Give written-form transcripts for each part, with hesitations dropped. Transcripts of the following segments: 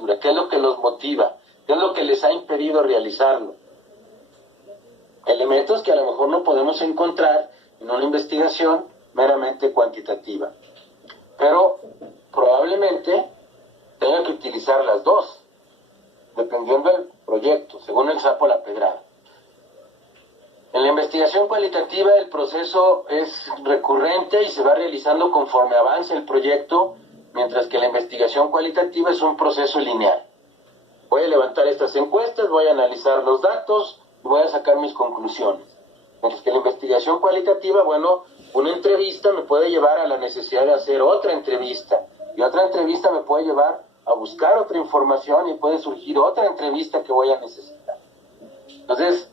lectura, qué es lo que los motiva, qué es lo que les ha impedido realizarlo. Elementos que a lo mejor no podemos encontrar en una investigación meramente cuantitativa. Pero probablemente tenga que utilizar las dos, dependiendo del proyecto, según el sapo la pedrada. En la investigación cualitativa el proceso es recurrente y se va realizando conforme avanza el proyecto, mientras que la investigación cualitativa es un proceso lineal. Voy a levantar estas encuestas, voy a analizar los datos y voy a sacar mis conclusiones. Mientras que la investigación cualitativa, bueno, una entrevista me puede llevar a la necesidad de hacer otra entrevista, y otra entrevista me puede llevar a buscar otra información y puede surgir otra entrevista que voy a necesitar. Entonces,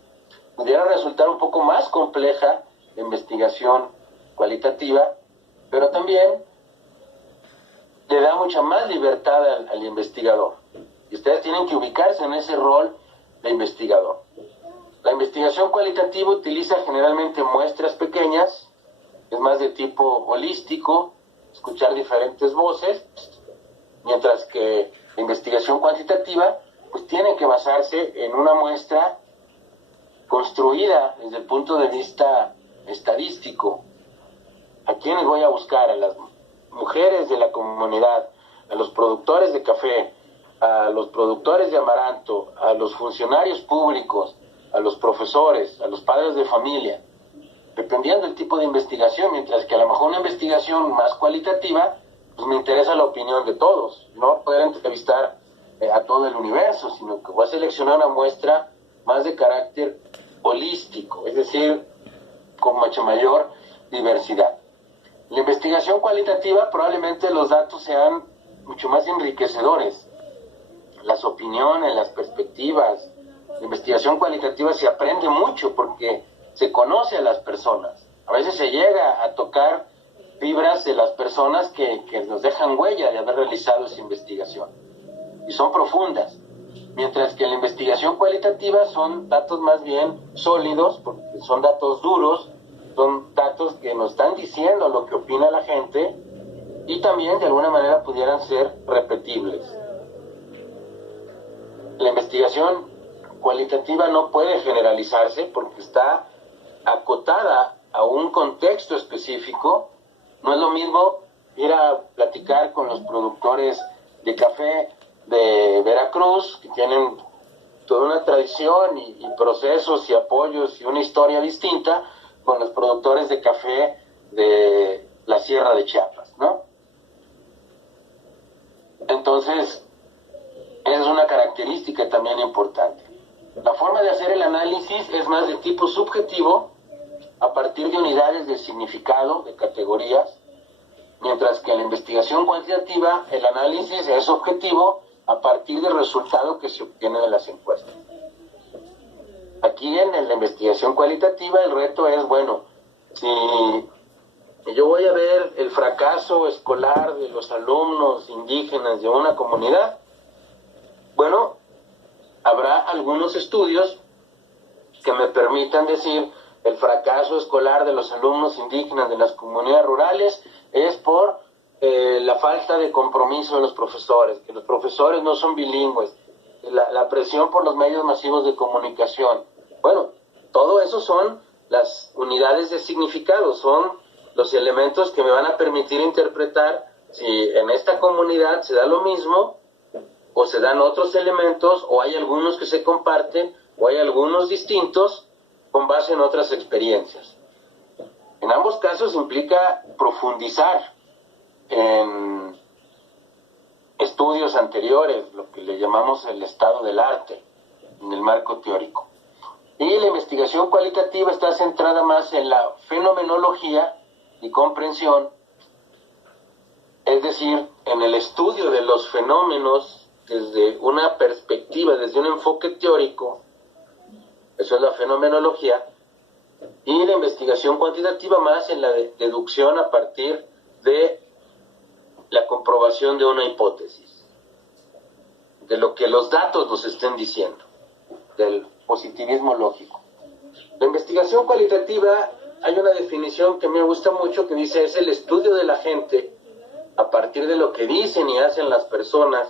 pudiera resultar un poco más compleja la investigación cualitativa, pero también le da mucha más libertad al investigador. Y ustedes tienen que ubicarse en ese rol de investigador. La investigación cualitativa utiliza generalmente muestras pequeñas, es más de tipo holístico, escuchar diferentes voces, mientras que la investigación cuantitativa pues tiene que basarse en una muestra construida desde el punto de vista estadístico. ¿A quiénes voy a buscar? A las mujeres de la comunidad, a los productores de café, a los productores de amaranto, a los funcionarios públicos, a los profesores, a los padres de familia, dependiendo del tipo de investigación, mientras que a lo mejor una investigación más cualitativa, pues me interesa la opinión de todos, no poder entrevistar a todo el universo, sino que voy a seleccionar una muestra más de carácter holístico, es decir, con mucha mayor diversidad. La investigación cualitativa probablemente los datos sean mucho más enriquecedores, las opiniones, las perspectivas. La investigación cualitativa se aprende mucho porque se conoce a las personas. A veces se llega a tocar fibras de las personas que nos dejan huella de haber realizado esa investigación. Y son profundas. Mientras que la investigación cualitativa son datos más bien sólidos, porque son datos duros, son datos que nos están diciendo lo que opina la gente y también de alguna manera pudieran ser repetibles. La investigación cualitativa no puede generalizarse porque está acotada a un contexto específico. No es lo mismo ir a platicar con los productores de café de Veracruz, que tienen toda una tradición y procesos y apoyos y una historia distinta, con los productores de café de la Sierra de Chiapas, ¿no? Entonces, esa es una característica también importante. La forma de hacer el análisis es más de tipo subjetivo, a partir de unidades de significado, de categorías, mientras que en la investigación cuantitativa el análisis es objetivo a partir del resultado que se obtiene de las encuestas. Aquí en la investigación cualitativa el reto es, bueno, si yo voy a ver el fracaso escolar de los alumnos indígenas de una comunidad, bueno, habrá algunos estudios que me permitan decir el fracaso escolar de los alumnos indígenas de las comunidades rurales es por la falta de compromiso de los profesores, que los profesores no son bilingües, la presión por los medios masivos de comunicación. Bueno, todo eso son las unidades de significado, son los elementos que me van a permitir interpretar si en esta comunidad se da lo mismo o se dan otros elementos, o hay algunos que se comparten, o hay algunos distintos con base en otras experiencias. En ambos casos implica profundizar en estudios anteriores, lo que le llamamos el estado del arte, en el marco teórico. Y la investigación cualitativa está centrada más en la fenomenología y comprensión, es decir, en el estudio de los fenómenos desde una perspectiva, desde un enfoque teórico. Eso es la fenomenología. Y la investigación cuantitativa más en la deducción a partir de la comprobación de una hipótesis, de lo que los datos nos estén diciendo, del positivismo lógico. La investigación cualitativa, hay una definición que me gusta mucho que dice, es el estudio de la gente a partir de lo que dicen y hacen las personas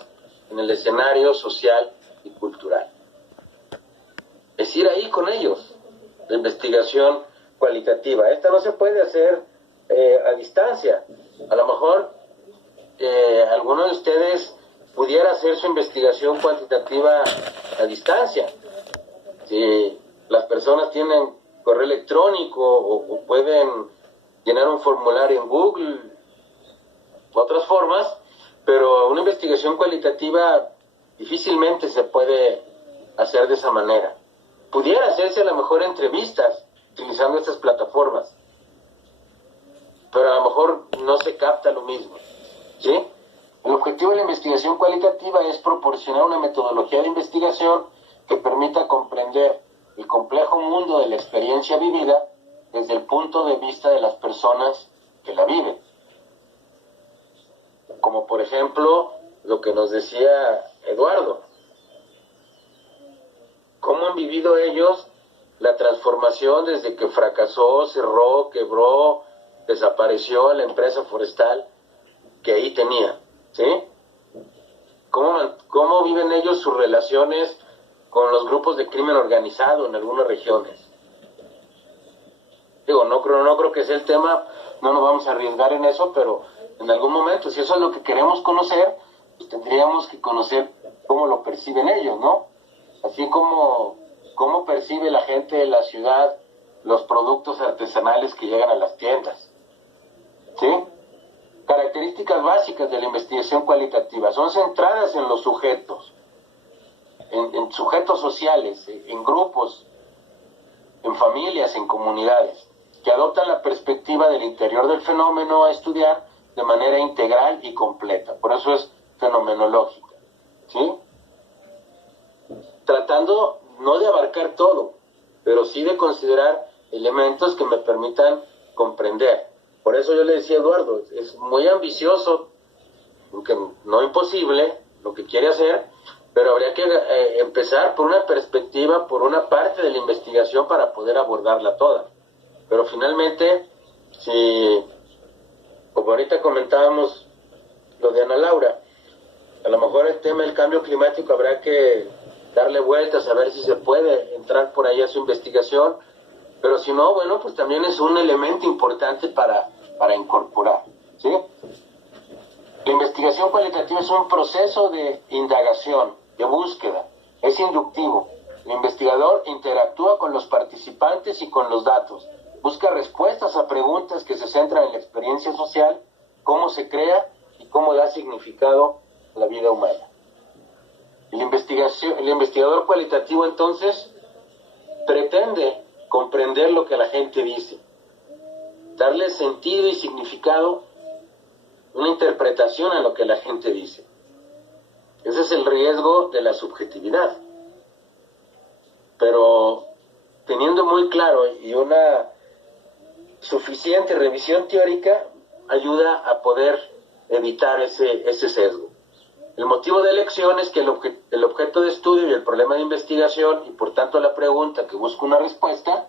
en el escenario social y cultural. Es ir ahí con ellos, la investigación cualitativa. Esta no se puede hacer a distancia. A lo mejor alguno de ustedes pudiera hacer su investigación cuantitativa a distancia. Si las personas tienen correo electrónico o pueden llenar un formulario en Google, otras formas, pero una investigación cualitativa difícilmente se puede hacer de esa manera. Pudiera hacerse a lo mejor entrevistas utilizando estas plataformas, pero a lo mejor no se capta lo mismo, ¿sí? El objetivo de la investigación cualitativa es proporcionar una metodología de investigación que permita comprender el complejo mundo de la experiencia vivida desde el punto de vista de las personas que la viven. Como por ejemplo lo que nos decía Eduardo. ¿Cómo han vivido ellos la transformación desde que fracasó, cerró, quebró, desapareció la empresa forestal que ahí tenía? ¿Sí? ¿Cómo viven ellos sus relaciones con los grupos de crimen organizado en algunas regiones? Digo, no creo que sea el tema, no nos vamos a arriesgar en eso, pero en algún momento, si eso es lo que queremos conocer, pues tendríamos que conocer cómo lo perciben ellos, ¿no? Así como cómo percibe la gente de la ciudad los productos artesanales que llegan a las tiendas. ¿Sí? Características básicas de la investigación cualitativa son centradas en los sujetos, en sujetos sociales, en grupos, en familias, en comunidades, que adoptan la perspectiva del interior del fenómeno a estudiar de manera integral y completa. Por eso es fenomenológica, ¿sí? Tratando no de abarcar todo, pero sí de considerar elementos que me permitan comprender. Por eso yo le decía a Eduardo, es muy ambicioso, aunque no imposible, lo que quiere hacer, pero habría que empezar por una perspectiva, por una parte de la investigación para poder abordarla toda. Pero finalmente, si, como ahorita comentábamos lo de Ana Laura, a lo mejor el tema del cambio climático habrá que darle vueltas a ver si se puede entrar por ahí a su investigación, pero si no, bueno, pues también es un elemento importante para incorporar, ¿sí? La investigación cualitativa es un proceso de indagación, de búsqueda, es inductivo. El investigador interactúa con los participantes y con los datos, busca respuestas a preguntas que se centran en la experiencia social, cómo se crea y cómo da significado a la vida humana. El investigador cualitativo entonces pretende comprender lo que la gente dice, darle sentido y significado, una interpretación a lo que la gente dice. Ese es el riesgo de la subjetividad. Pero teniendo muy claro y una suficiente revisión teórica, ayuda a poder evitar ese sesgo. El motivo de elección es que el objeto de estudio y el problema de investigación, y por tanto la pregunta que busca una respuesta,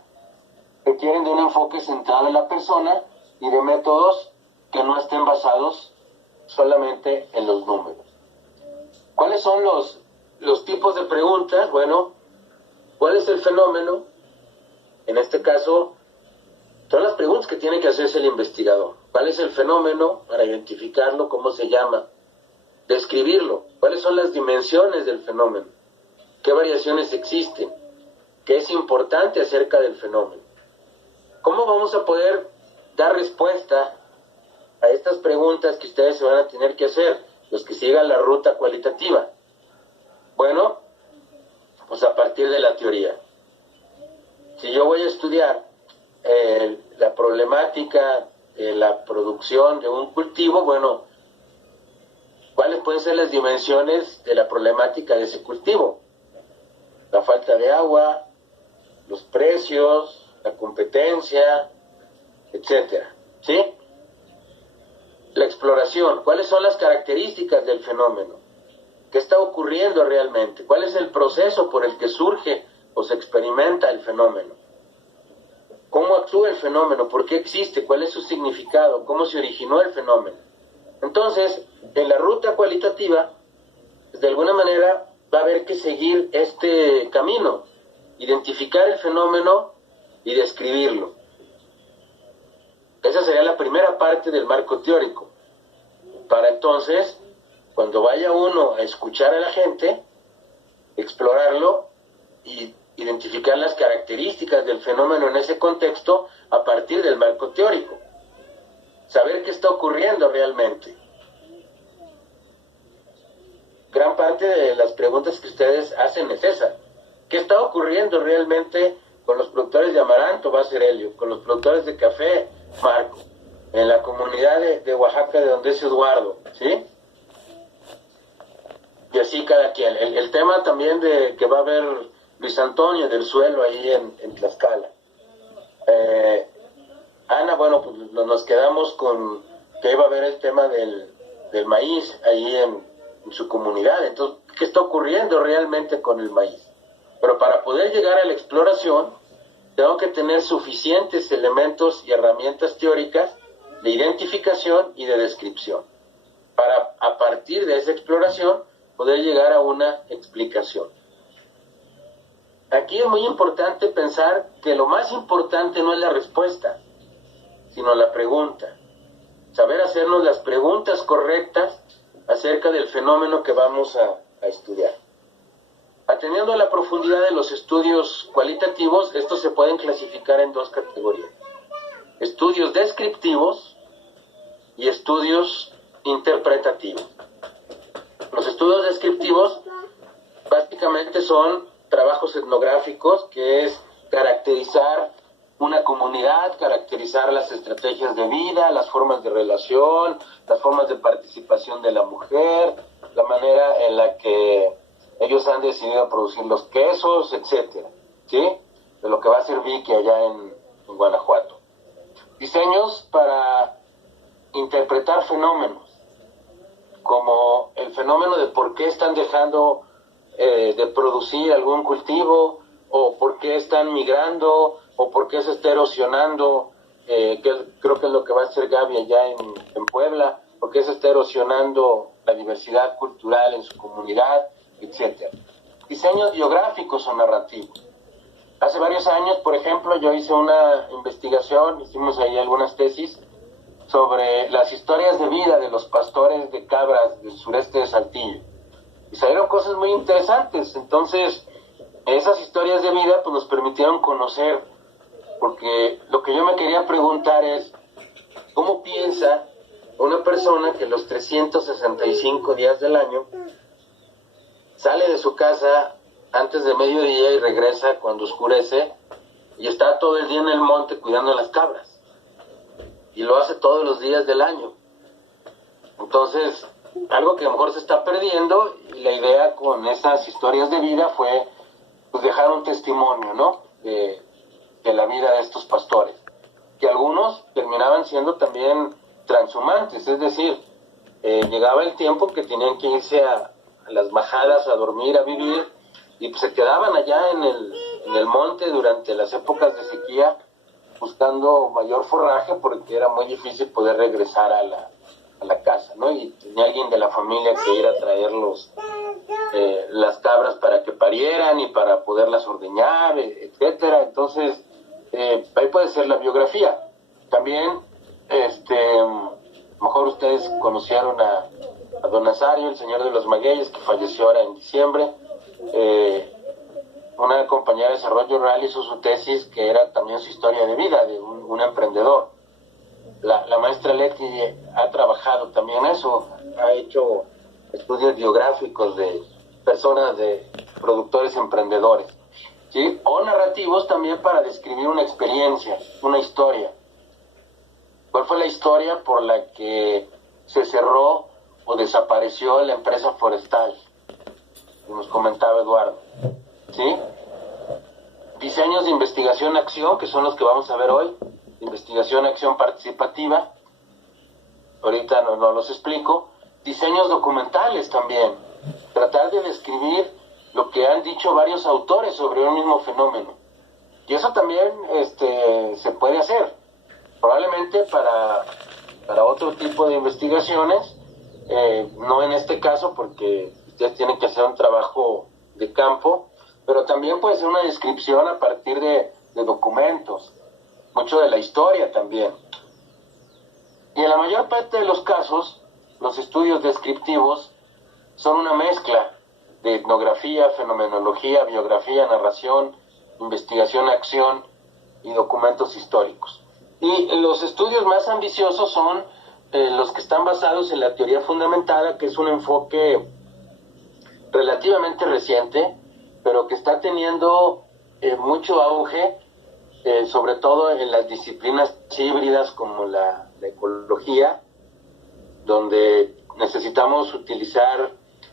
requieren de un enfoque centrado en la persona y de métodos que no estén basados solamente en los números. ¿Cuáles son los tipos de preguntas? Bueno, ¿cuál es el fenómeno? En este caso, son las preguntas que tiene que hacerse el investigador. ¿Cuál es el fenómeno? Para identificarlo, ¿cómo se llama? Describirlo. ¿Cuáles son las dimensiones del fenómeno? ¿Qué variaciones existen? ¿Qué es importante acerca del fenómeno? ¿Cómo vamos a poder dar respuesta a estas preguntas que ustedes se van a tener que hacer, los que sigan la ruta cualitativa? Bueno, pues a partir de la teoría. Si yo voy a estudiar la problemática de la producción de un cultivo, bueno, ¿cuáles pueden ser las dimensiones de la problemática de ese cultivo? La falta de agua, los precios, la competencia, etcétera, ¿sí? La exploración, ¿cuáles son las características del fenómeno? ¿Qué está ocurriendo realmente? ¿Cuál es el proceso por el que surge o se experimenta el fenómeno? ¿Cómo actúa el fenómeno? ¿Por qué existe? ¿Cuál es su significado? ¿Cómo se originó el fenómeno? Entonces, en la ruta cualitativa, de alguna manera va a haber que seguir este camino, identificar el fenómeno y describirlo. Esa sería la primera parte del marco teórico. Para entonces, cuando vaya uno a escuchar a la gente, explorarlo y identificar las características del fenómeno en ese contexto a partir del marco teórico. Saber qué está ocurriendo realmente. Gran parte de las preguntas que ustedes hacen es esa. ¿Qué está ocurriendo realmente con los productores de amaranto? Va a ser Helio. Con los productores de café, Marco. En la comunidad de Oaxaca, de donde es Eduardo, ¿sí? Y así cada quien. El tema también de que va a haber Luis Antonio del suelo ahí en Tlaxcala. Ana, bueno, pues nos quedamos con que iba a haber el tema del maíz ahí en su comunidad. Entonces, ¿qué está ocurriendo realmente con el maíz? Pero para poder llegar a la exploración, tengo que tener suficientes elementos y herramientas teóricas de identificación y de descripción, para a partir de esa exploración poder llegar a una explicación. Aquí es muy importante pensar que lo más importante no es la respuesta, sino la pregunta. Saber hacernos las preguntas correctas acerca del fenómeno que vamos a estudiar. Atendiendo a la profundidad de los estudios cualitativos, estos se pueden clasificar en dos categorías: estudios descriptivos y estudios interpretativos. Los estudios descriptivos básicamente son trabajos etnográficos, que es caracterizar una comunidad, caracterizar las estrategias de vida, las formas de relación, las formas de participación de la mujer, la manera en la que ellos han decidido producir los quesos, etcétera, ¿sí? De lo que va a ser Vicky allá en Guanajuato. Diseños para interpretar fenómenos, como el fenómeno de por qué están dejando de producir algún cultivo, o por qué están migrando, o por qué se está erosionando, creo que es lo que va a hacer Gaby allá en Puebla, por qué se está erosionando la diversidad cultural en su comunidad, etc. Diseños biográficos o narrativos. Hace varios años, por ejemplo, yo hice una investigación, hicimos ahí algunas tesis sobre las historias de vida de los pastores de cabras del sureste de Saltillo. Y salieron cosas muy interesantes. Entonces, esas historias de vida pues nos permitieron conocer, porque lo que yo me quería preguntar es, ¿cómo piensa una persona que los 365 días del año sale de su casa antes de mediodía y regresa cuando oscurece y está todo el día en el monte cuidando las cabras? Y lo hace todos los días del año. Entonces, algo que a lo mejor se está perdiendo, y la idea con esas historias de vida fue pues dejar un testimonio, ¿no? De la vida de estos pastores, que algunos terminaban siendo también transhumantes, es decir, llegaba el tiempo que tenían que irse a las majadas a dormir, a vivir, y pues se quedaban allá en el monte durante las épocas de sequía buscando mayor forraje, porque era muy difícil poder regresar a la casa, ¿no? Y tenía alguien de la familia que ir a traer las cabras para que parieran y para poderlas ordeñar, etcétera. Entonces, ahí puede ser la biografía. También, a lo mejor ustedes conocieron a don Nazario, el señor de los magueyes, que falleció ahora en diciembre. Una compañera de desarrollo rural hizo su tesis, que era también su historia de vida, de un emprendedor. La maestra Leti ha trabajado también eso, ha hecho estudios biográficos de personas, de productores emprendedores, ¿sí? O narrativos también para describir una experiencia, una historia. ¿Cuál fue la historia por la que se cerró o desapareció la empresa forestal? Que nos comentaba Eduardo, ¿sí? Diseños de investigación-acción, que son los que vamos a ver hoy. Investigación-acción participativa. Ahorita no los explico. Diseños documentales también. Tratar de describir lo que han dicho varios autores sobre un mismo fenómeno. Y eso también se puede hacer. Probablemente para otro tipo de investigaciones, no en este caso, porque ustedes tienen que hacer un trabajo de campo, pero también puede ser una descripción a partir de documentos, mucho de la historia también. Y en la mayor parte de los casos, los estudios descriptivos son una mezcla de etnografía, fenomenología, biografía, narración, investigación, acción y documentos históricos. Y los estudios más ambiciosos son los que están basados en la teoría fundamentada, que es un enfoque relativamente reciente, pero que está teniendo mucho auge, sobre todo en las disciplinas híbridas como la ecología, donde necesitamos utilizar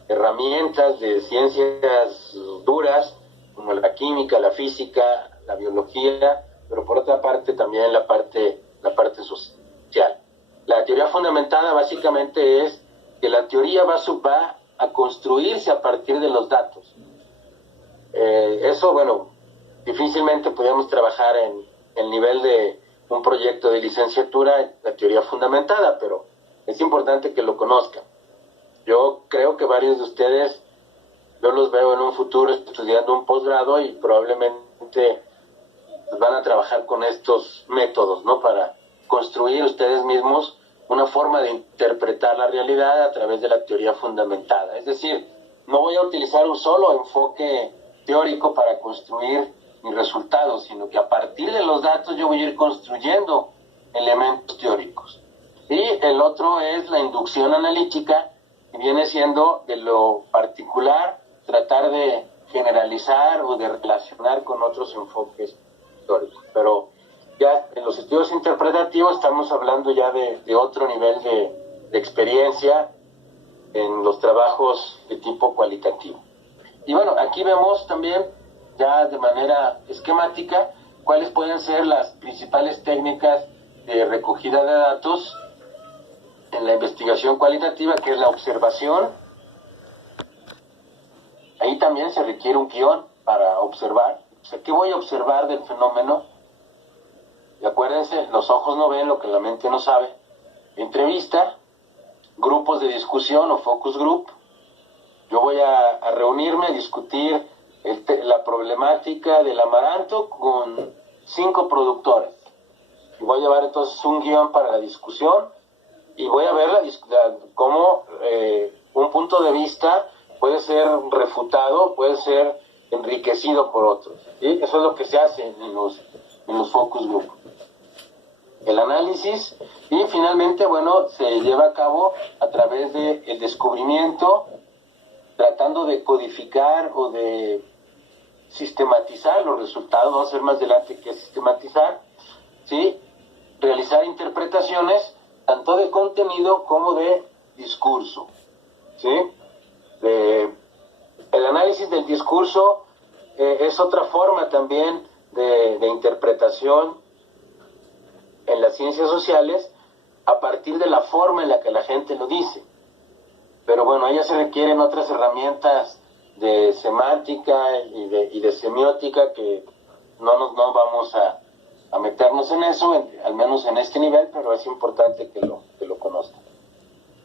herramientas de ciencias duras como la química, la física, la biología, pero por otra parte también la parte social. La teoría fundamentada básicamente es que la teoría va a construirse a partir de los datos. Eso, bueno, difícilmente podemos trabajar en el nivel de un proyecto de licenciatura en la teoría fundamentada, pero es importante que lo conozcan. Yo creo que varios de ustedes, yo los veo en un futuro estudiando un posgrado y probablemente van a trabajar con estos métodos, ¿no? Para construir ustedes mismos una forma de interpretar la realidad a través de la teoría fundamentada. Es decir, no voy a utilizar un solo enfoque teórico para construir mis resultados, sino que a partir de los datos yo voy a ir construyendo elementos teóricos. Y el otro es la inducción analítica, que viene siendo de lo particular tratar de generalizar o de relacionar con otros enfoques históricos. Pero ya en los estudios interpretativos estamos hablando ya de otro nivel de experiencia en los trabajos de tipo cualitativo. Y bueno, aquí vemos también ya de manera esquemática cuáles pueden ser las principales técnicas de recogida de datos en la investigación cualitativa, que es la observación. Ahí también se requiere un guión para observar. O sea, ¿qué voy a observar del fenómeno? Y acuérdense, los ojos no ven lo que la mente no sabe. Entrevista, grupos de discusión o focus group. Yo voy a reunirme a discutir la problemática del amaranto con 5 productores. Y voy a llevar entonces un guión para la discusión y voy a ver cómo un punto de vista puede ser refutado, puede ser enriquecido por otros. ¿Sí? Eso es lo que se hace en los focus group. El análisis y finalmente, bueno, se lleva a cabo a través del descubrimiento, tratando de codificar o de sistematizar los resultados. Vamos a ver más adelante qué es sistematizar, ¿sí? Realizar interpretaciones tanto de contenido como de discurso, ¿sí? El análisis del discurso es otra forma también de interpretación en las ciencias sociales a partir de la forma en la que la gente lo dice. Pero bueno, a ella se requieren otras herramientas de semántica y de semiótica que no vamos a meternos en eso, al menos en este nivel, pero es importante que lo conozcan.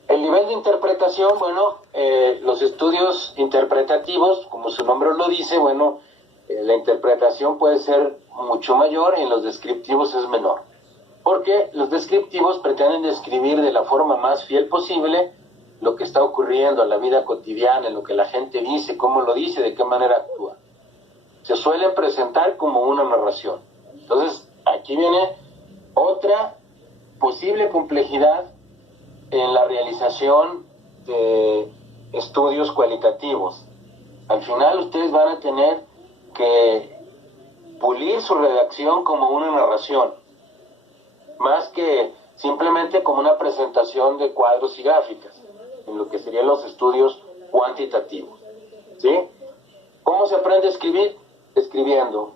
El nivel de interpretación, bueno, los estudios interpretativos, como su nombre lo dice, bueno, la interpretación puede ser mucho mayor y en los descriptivos es menor. Porque los descriptivos pretenden describir de la forma más fiel posible lo que está ocurriendo en la vida cotidiana, en lo que la gente dice, cómo lo dice, de qué manera actúa. Se suelen presentar como una narración. Entonces, aquí viene otra posible complejidad en la realización de estudios cualitativos. Al final ustedes van a tener que pulir su redacción como una narración, más que simplemente como una presentación de cuadros y gráficas, en lo que serían los estudios cuantitativos. ¿Sí? ¿Cómo se aprende a escribir? Escribiendo.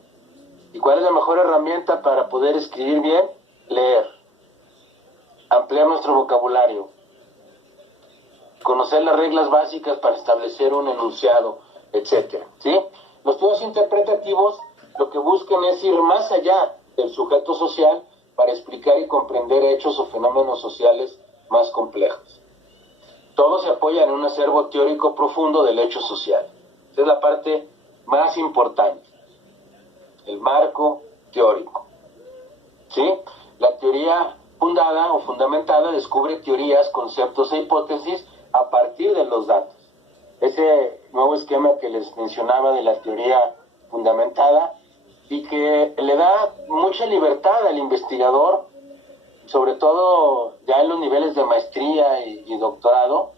¿Y cuál es la mejor herramienta para poder escribir bien? Leer. Ampliar nuestro vocabulario. Conocer las reglas básicas para establecer un enunciado, etc. ¿Sí? Los estudios interpretativos lo que buscan es ir más allá del sujeto social para explicar y comprender hechos o fenómenos sociales más complejos. todo se apoya en un acervo teórico profundo del hecho social. Esa es la parte más importante, el marco teórico. ¿Sí? La teoría fundada o fundamentada descubre teorías, conceptos e hipótesis a partir de los datos. Ese nuevo esquema que les mencionaba de la teoría fundamentada y que le da mucha libertad al investigador, sobre todo ya en los niveles de maestría y doctorado,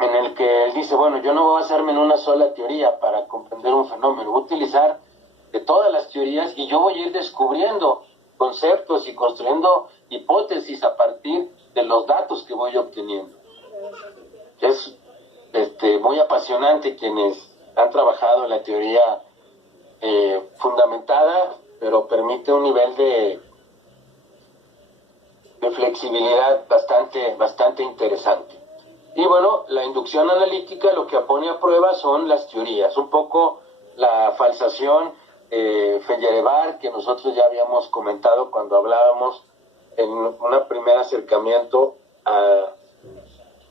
en el que él dice, bueno, yo no voy a basarme en una sola teoría para comprender un fenómeno, voy a utilizar de todas las teorías y yo voy a ir descubriendo conceptos y construyendo hipótesis a partir de los datos que voy obteniendo. Es muy apasionante quienes han trabajado en la teoría fundamentada, pero permite un nivel de flexibilidad bastante interesante. Y bueno, la inducción analítica lo que pone a prueba son las teorías, un poco la falsación Feyerabend, que nosotros ya habíamos comentado cuando hablábamos en un primer acercamiento a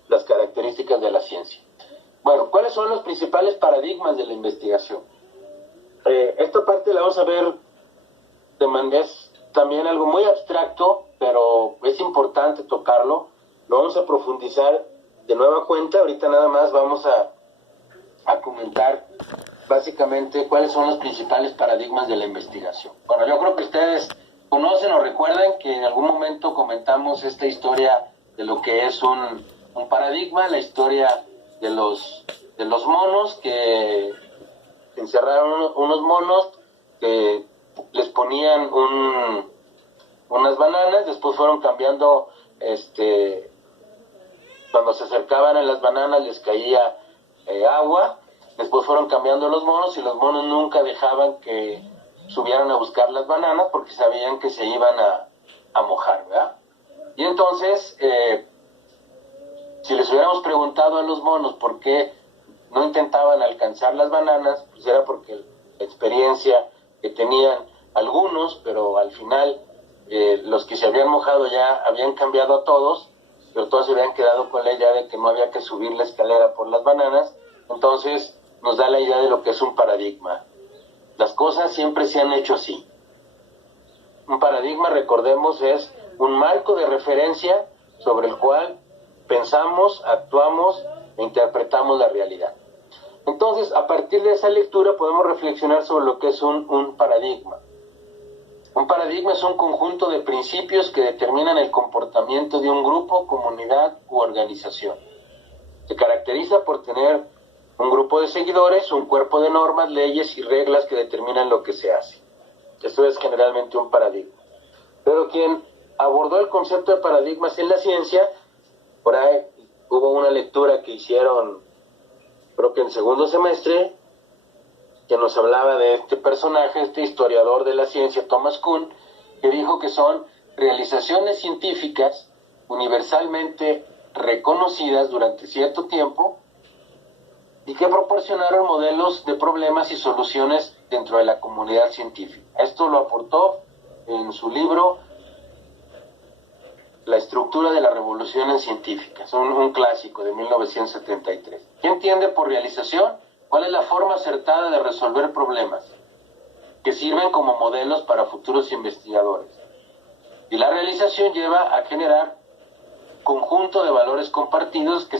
las características de la ciencia. Bueno, ¿cuáles son los principales paradigmas de la investigación? Esta parte la vamos a ver es también algo muy abstracto, pero es importante tocarlo. Lo vamos a profundizar de nueva cuenta. Ahorita nada más vamos a comentar básicamente cuáles son los principales paradigmas de la investigación. Bueno, yo creo que ustedes conocen o recuerdan que en algún momento comentamos esta historia de lo que es un paradigma, la historia de los monos que encerraron unos monos que les ponían unas bananas, después fueron cambiando, cuando se acercaban a las bananas les caía agua, después fueron cambiando los monos y los monos nunca dejaban que subieran a buscar las bananas porque sabían que se iban a mojar, ¿verdad? Y entonces, si les hubiéramos preguntado a los monos por qué no intentaban alcanzar las bananas, pues era porque la experiencia que tenían algunos, pero al final los que se habían mojado ya habían cambiado a todos, pero todos se habían quedado con la idea de que no había que subir la escalera por las bananas. Entonces nos da la idea de lo que es un paradigma. Las cosas siempre se han hecho así. Un paradigma, recordemos, es un marco de referencia sobre el cual pensamos, actuamos e interpretamos la realidad. Entonces, a partir de esa lectura podemos reflexionar sobre lo que es un paradigma. Un paradigma es un conjunto de principios que determinan el comportamiento de un grupo, comunidad u organización. Se caracteriza por tener un grupo de seguidores, un cuerpo de normas, leyes y reglas que determinan lo que se hace. Esto es generalmente un paradigma. Pero quien abordó el concepto de paradigmas en la ciencia, por ahí hubo una lectura que hicieron, creo que en segundo semestre, que nos hablaba de este personaje, este historiador de la ciencia, Thomas Kuhn, que dijo que son realizaciones científicas universalmente reconocidas durante cierto tiempo y que proporcionaron modelos de problemas y soluciones dentro de la comunidad científica. Esto lo aportó en su libro La estructura de las revoluciones científicas, un clásico de 1973. ¿Qué entiende por realización? ¿Cuál es la forma acertada de resolver problemas que sirven como modelos para futuros investigadores? Y la realización lleva a generar conjunto de valores compartidos que